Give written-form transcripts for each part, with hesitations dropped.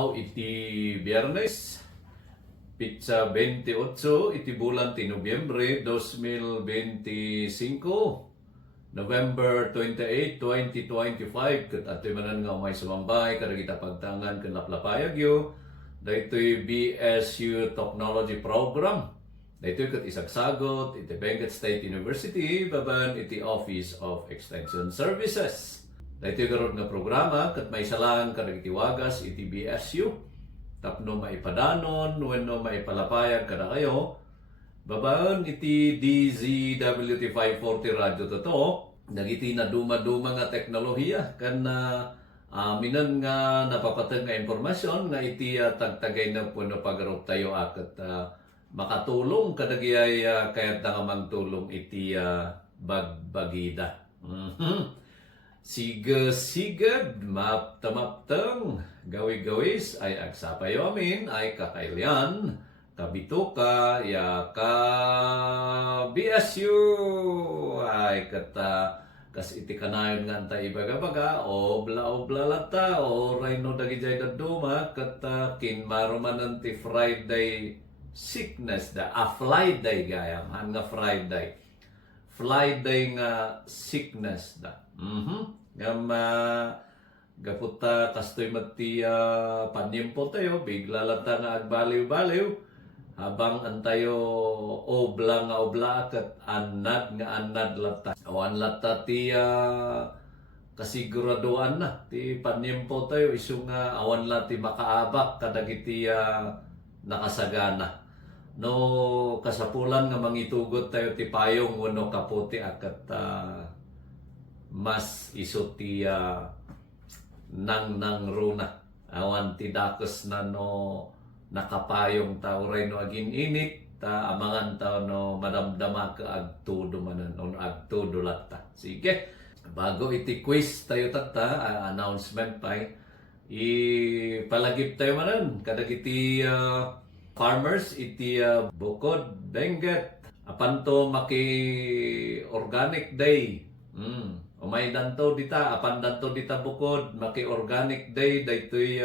Adlaw iti Biyernes, Pitsa 28, iti bulan ti Nobyembre 2025, November 28, 2025. Kat ato'y manan nga umay sumambay, kada kita pagtangan kan laplapayag yu. Daytoy BSU Technology Program. Daytoy kat isagsagot, iti Benguet State University, baban iti Office of Extension Services. Dahito yung nga programa, kat may salang kadagitiwagas iti BSU. Tapno maipadanon, wenno maipalapayag kada kayo. Babaan iti DZWT 540 radyo totoo. Nagiti na duma-duma nga teknolohiya. Kan minan nga napapatag nga informasyon nga iti tagtagay na po na pag-arop tayo akat makatulong kadagiyay kaya't nga magtulong iti bagbagida. Sigad, maptamaptang, gawi-gawis ay agsapayo amin, ay kakailian, kabituka, ya ka BSU, ay kata, kas iti kanayon nga anta ibaga-baga, obla lata, o rayno dagijay da duma, kata kinmaruman ti Friday sickness da, Friday gayam, nga Friday. Friday nga sickness da. Gaputa kastoy mati panyempo tayo, bigla lang ta nga agbaliw-baliw. Habang antayo obla nga obla kat anad nga anad lata. Awan lata ti kasiguraduan na. Ti panyempo tayo isu nga awan lati makaabak kadagiti nakasagana. No kasapulan nga mangitugot tayo ti payong wano kaputi akat mas isuti nang runa. Awan ti dakos na no nakapayong tao ray no agin init ta amangan tao no madamdama ka agtudo manan no agtudo latta. Sige, bago iti quiz tayo tata announcement pay ipalagip tayo manan kadagiti farmers iti Bukod, Benguet. Apan to maki organic day. Umay danto dita, apan danto dita Bukod, maki organic day. Daytoy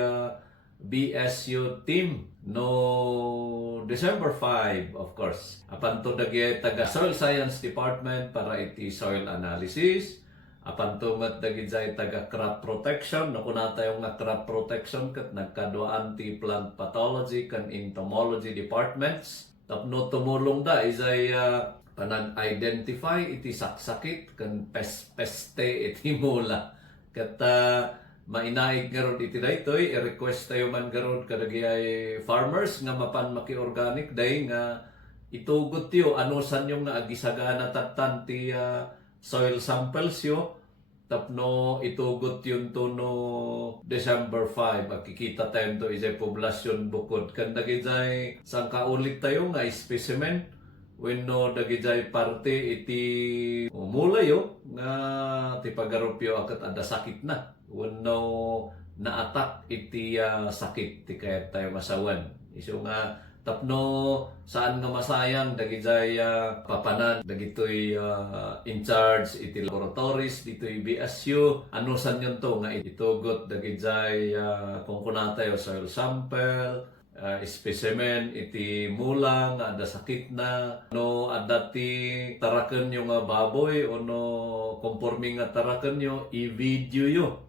BSU team no December 5, of course. Apan to dagi taga Soil Science Department para iti soil analysis. Apan to mat dagi jay taga crop protection. No kuna tayo nga crop protection kat nagkaduaan ti plant pathology kan entomology departments. Tapno tumulong da isay panag-identify iti saksakit kan peste iti mula. Kat mainaig garod iti daytoy i-request tayo man garod kadagiyay farmers nga mapan maki-organic day nga itugot tiyo ano san yung nga agisagana tatan ti soil samples yo. Tapno itugot yun to no December 5. Akikita tayo to isay poblasyon Bukod. Kan dagijay sang kaulit tayo nga specimen. Wenno dagijay parte iti umulayo nga ti pagaropyo akat ada sakit na. Wenno na-attack iti sakit ti kayat tayo masawan. Iso nga tapno saan nga masayang dagijay papanan dagitoy in charge iti laboratories ditoy BSU ano san yun to nga itugot dagijay kung kunatay soil sample specimen iti mula nga ada sakit na no adda ti taraken yung baboy o no conforming nga taraken yo i-video yo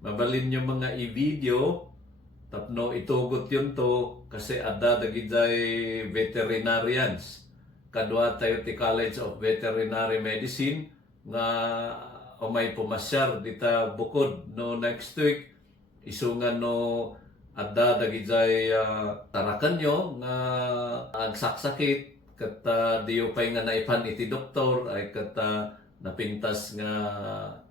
mabalin yung mga i-video. Tapno itugot yun to kasi adda dagijay veterinarians. Kadwa tayo ti College of Veterinary Medicine nga umay pumasyar dita Bukod no next week. Isungan no adda dagijay tarakan nyo nga agsaksakit kat diyo pay nga naipan iti doktor ay kat napintas nga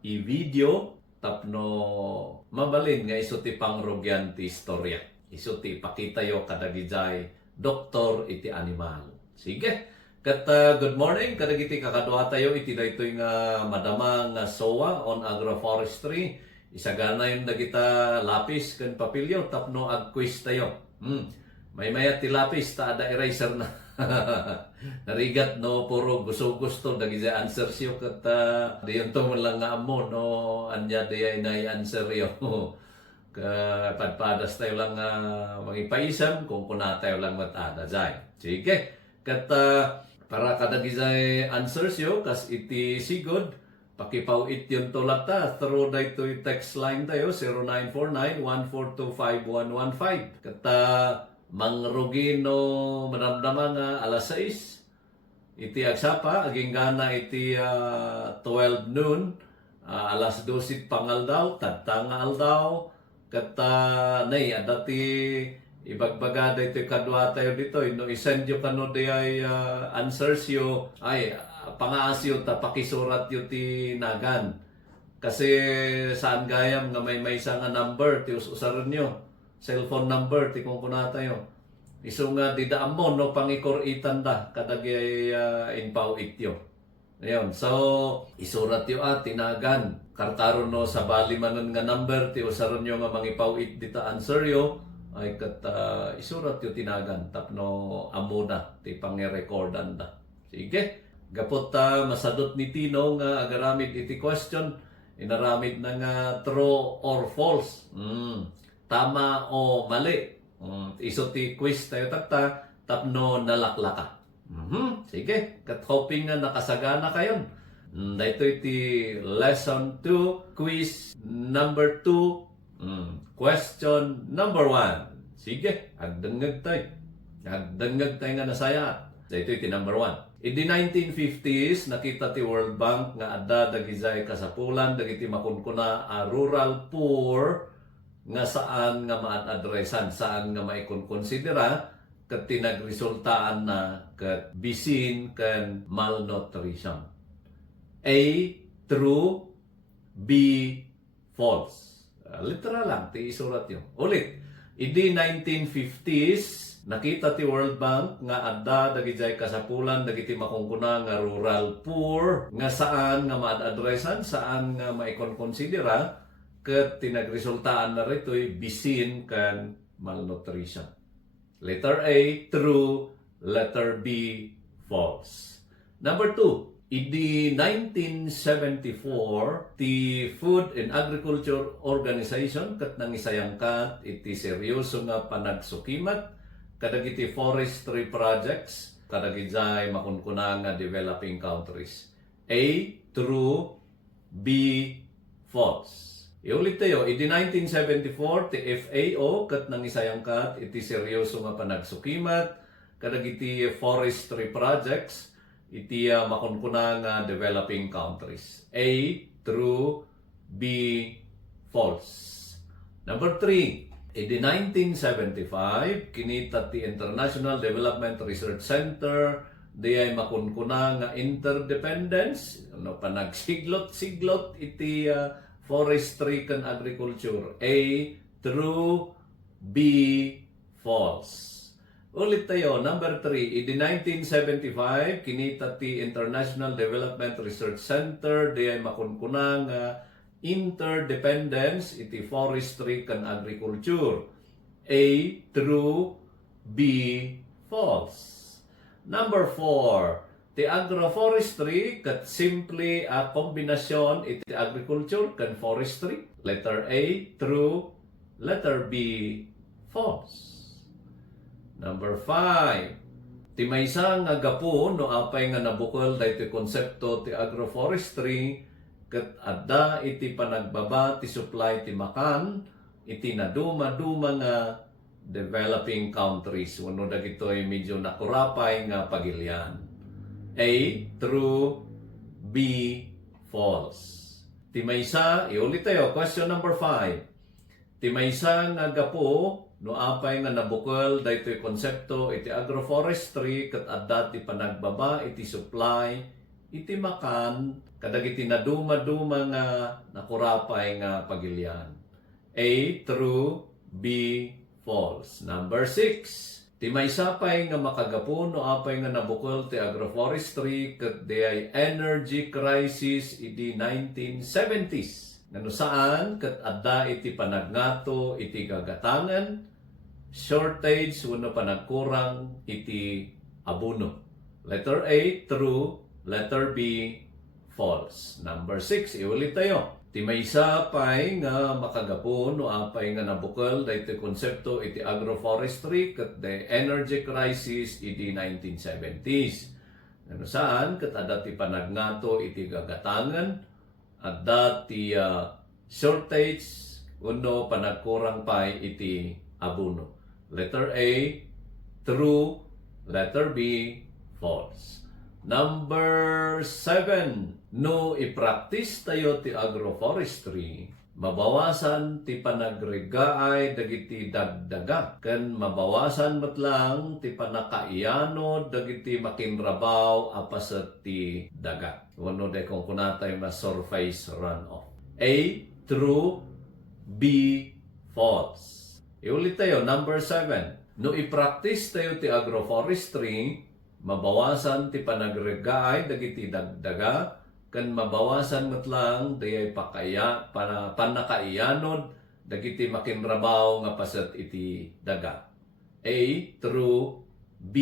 i-video. Tapno mabalin nga iso ti pangrogyan ti istorya. Iso ti pakita yo kadagijay doktor iti animal. Sige. Kat good morning kadagiti kakadwa tayo iti daytoy nga madama nga SOA on agroforestry. Isagana yung dagita lapis ken papilyo tapno ag-quiz tayo. May mayat ti lapis ta ada eraser na. Narigat no puro gusto dagi sa answer siyo kat diyon to mo lang nga amo no anya di ay answer yo. Padpadas tayo lang mangipaisam kung kuna tayo lang matada jay. Sige. Kat para kadagizay answers yo kas iti sigod pakipaw-it yun tulak ta through dito text line tayo 0949-1425115. Kat mangrugin no manamdaman nga alas 6 iti agsapa aging gana iti 12 noon alas 12 pangaldaw tagtanga aldaw kata nay adati ibagbagada ito kadwa tayo dito no isend yo kano di ay answers yo ay pangaasyo ta pakisurat yo ti nagan kasi saan gayam nga may isa nga number ti usaron nyo cellphone number ti kung kuna tayo iso nga didaan mo no pangikoritan da kadagay inpaw ityo. Ayun, so isurat yo tinagan kartaron no sa bali manon nga number ti usaron yo nga mangipaw it dita answer yo ay kat isurat yo tinagan tapno amuna ti pangirecordan da. Sige, gapot masadot ni Tino nga agaramid iti question inaramid na nga true or false. Tama o mali. Iso ti quiz tayo takta tapno nalaklaka. Sige, kat hoping nga nakasagana kayon. Dito iti lesson 2, quiz number 2, question number 1. Sige, agdangag tayo. Agdangag tayo nga nasaya. Dito iti number 1. In the 1950s, nakita ti World Bank nga adda dagizay kasapulan dagiti makunkuna rural poor nga saan nga maadresan, saan nga maikonsidera kat tinagresultaan na kat bisin kan malnutrition. A, true. B, false. Literal lang, ti isurat yun. Ulit, idi 1950s, nakita ti World Bank nga adda dagiti kasapulan dagiti makungkuna nga rural poor nga saan nga maadresan, saan nga maikonsidera ket tinagresultaan na rito'y bisin kan malnutrition. Letter A, true. Letter B, false. Number 2, idi 1974, ti Food and Agriculture Organization ket nangisayangkat iti seryoso nga panagsukimat kadagiti forestry projects kadagiti makunkuna nga developing countries. A, true. B, false. Iulit tayo, iti 1974, ti FAO, kat nangisayangkat, iti seryoso nga panagsukimat, kadagiti forestry projects, iti makunkuna nga developing countries. A, true. B, false. Number 3, iti 1975, kinita ti International Development Research Center, di ay makunkuna nga interdependence, panagsiglot-siglot, iti forestry and agriculture. A, true. B, false. Ulit tayo, number 3. In 1975, kinita ti International Development Research Center, di ay makunkuna nga interdependence iti forestry and agriculture. A, true. B, false. Number 4. Ti agroforestry kat simply a kombinasyon iti agriculture kan forestry. Letter A, true. Letter B, false. Number 5. Ti maysa nga gapu no apay nga nabukol daytoy konsepto ti agroforestry ket adda iti panagbaba ti supply ti makan iti naduma-duma nga developing countries. Uno dagitoy medyo nakurapay nga pagilian. A, true. B, false. Ti maysa, iulit tayo, question number 5. Ti maysa nga gapu no apay nga nabukol daytoy konsepto iti agroforestry ket adda ti panagbaba iti supply iti makan kadagiti naduma-duma nga nakurapay nga pagilian. A, true. B, false. Number 6. Ti maysa pay nga makagapon no apay nga nabukol ti agroforestry ket di ay energy crisis iti 1970s. Ngano saan ket adda iti panagnato iti gagatangan, shortage wenno panagkurang iti abono. Letter A, true. Letter B, false. Number 6, iulit tayo. Ti maysa pay nga makagapon no apay nga nabukal daytoy konsepto iti agroforestry ket the energy crisis iti 1970s. Ano saan ket adda ti panagnato iti gagatangan adda ti shortage uno panagkurang pay iti abono. Letter A, true. Letter B, false. Number 7, no i-practice tayo ti agroforestry, mabawasan ti panagregaay dagiti dagdaga, ken mabawasan met lang ti panakaiano dagiti makinrabaw apasat ti daga. Wano de kung kunatay na surface runoff. A, true. B, false. Iulit tayo, number 7. No i-practice tayo ti agroforestry, mabawasan ti panagregaay dagiti dagdaga ken mabawasan met lang dayay panakaianod dagiti makinrabaw nga pasat iti daga. A, true. B,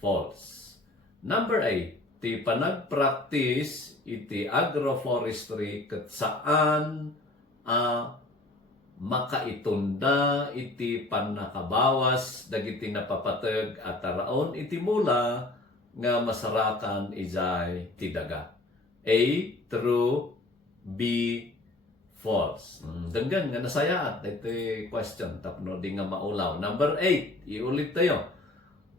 false. Number 8, ti panagpractice iti agroforestry ket saan makaitunda iti panakabawas dagiti napapateg at taraon iti mula nga masarakan ijay ti daga. A, true. B, false. Denggan nga nasayaat iti question tapno di nga maulaw. Number 8, iulit tayo.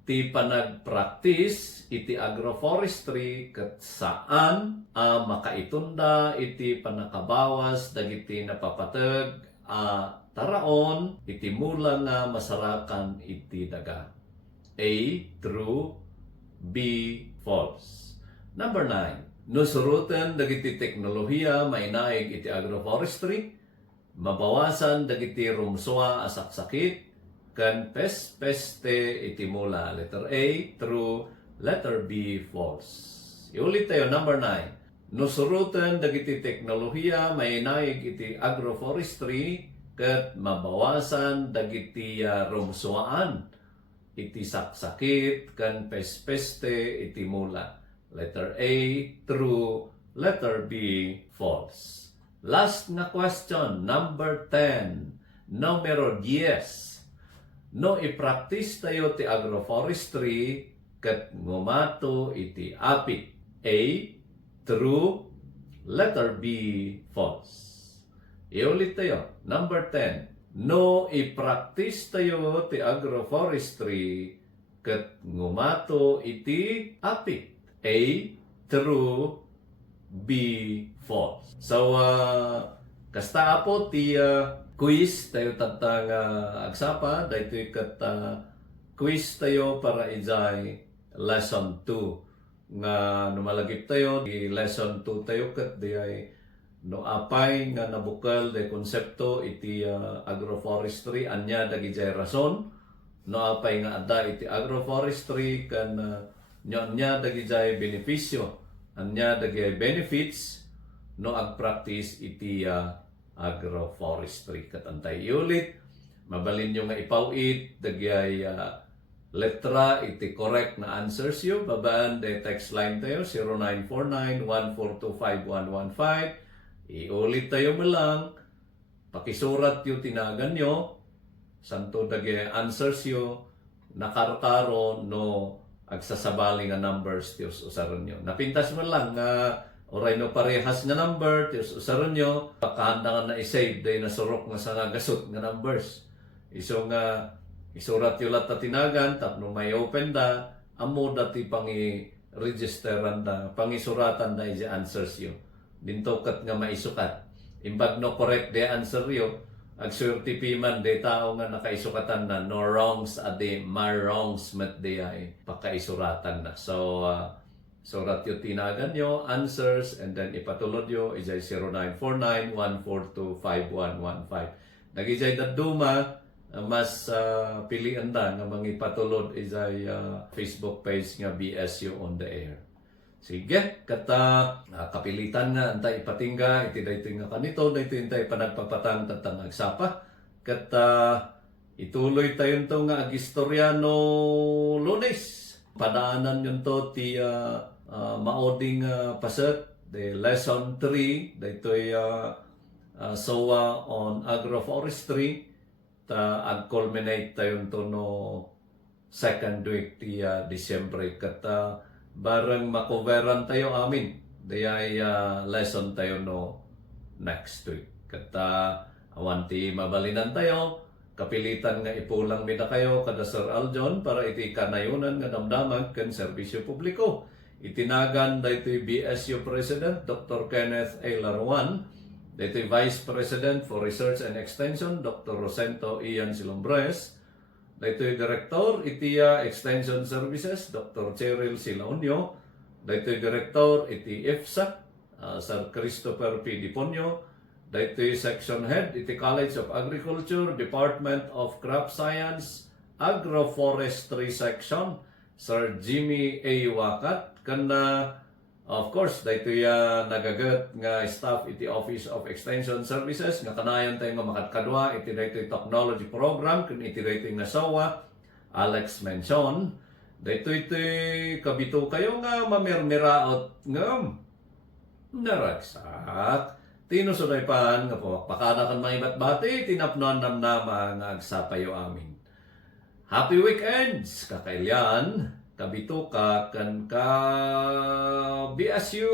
Ti panagpractice iti agroforestry ket saan makaitunda iti panakabawas dagiti napapateg taraon iti mula nga masarakan iti daga. A, true. B, false. Number 9, no surutan dagiti teknolohiya mainaig iti agroforestry, mabawasan dagiti rumsua asaksakit ken peste iti mula. Letter A, true. Letter B, false. Iulit tayo, number 9. Nusurutan dagiti teknolohiya mainaig iti agroforestry ket mabawasan dagiti rumsuaan iti saksakit ken peste iti mula. Letter A, true. Letter B, false. Last na question, number 10. Numero 10. No i-practice tayo ti agroforestry ket ngumato iti apit. A, true. Letter B, false. Iulit tayo. Number 10. No i-practice tayo ti agroforestry ket ngumato iti apit. A, true. B, false. So, kasta apo ti quiz tayo tatang agsapa. Dahito kat quiz tayo para ijay lesson 2. Nga numalagip tayo di lesson 2 tayo ket di ay no apay nga nabukal de konsepto iti agroforestry anya dagi jay rason no apay nga adda iti agroforestry kan nya dagi jay benepisyo anya dagi benefits no agpractice iti agroforestry ket antay iulit mabalin nyo nga ipawit dagi ay letra iti correct na answers yo. Babaan de text line tayo 0949-1425115. Iulit tayo mo lang. Pakisurat yo tinagan nyo. Santo dagi answers yo. Nakarkaro no agsasabali nga numbers tiyos usaron nyo. Napintas mo lang nga oray no parehas nga number tiyos usaron nyo. Pakahanda nga na isave day na surok nga sa nga gasot nga numbers. Iso nga isurat yung lahat tinagan, tapno may open da, amo dati pangi-registeran da, pangisuratan da yung answers yun. Dintokat nga maisukat. Imbag no correct de answer yun, agsurti piman de tao nga nakaisukatan na, no wrongs ade, ma-wrongs mat de ay pakaisuratan na. So, surat yung tinagan nyo, answers, and then ipatulod yun, ijay 0949-1425115. Nag-ijay daduma, mas pilian da nga mangipatulod izay Facebook page nga BSU on the air. Sige, kata kapilitan nga antay ipatingga iti daytoy nga kanito daytoy intay panagpapatang tatang agsapa kata ituloy tayo to nga agistoryano Lunes. Padaanan yun to ti maoding paset the lesson 3 daytoy SOA on agroforestry ta ag-culminate tayon to no second week ti Disyembre kat bareng makoveran tayo amin dayay lesson tayo no next week kat awan ti mabalinan tayo kapilitan nga ipulang mida kayo kada Sir Aljon para iti kanayunan nga damdaman ken serbisyo publiko. Itinagan daytoy BSU President Dr. Kenneth A. Laruan, daytoy Vice President for Research and Extension Dr. Rosento Ian Silumbres, daytoy Director iti Extension Services Dr. Cheryl Silaunio, daytoy Director iti IFSA Sir Christopher P. Diponio, daytoy Section Head iti College of Agriculture Department of Crop Science Agroforestry Section Sir Jimmy A. Wakat kana of course daytoy nagagat nga staff iti Office of Extension Services nga kanayon tayo nga makatkadwa iti daytoy technology program ken iti daytoy nga SOA Alex mention daytoy kabito kayo nga mamirmiraot nga naragsak tinusuday pan nga po pakanakan maibatbati tinapnuan namnama nga agsapayo amin. Happy weekends, kakailyan, kabito ka, kan ka BSU!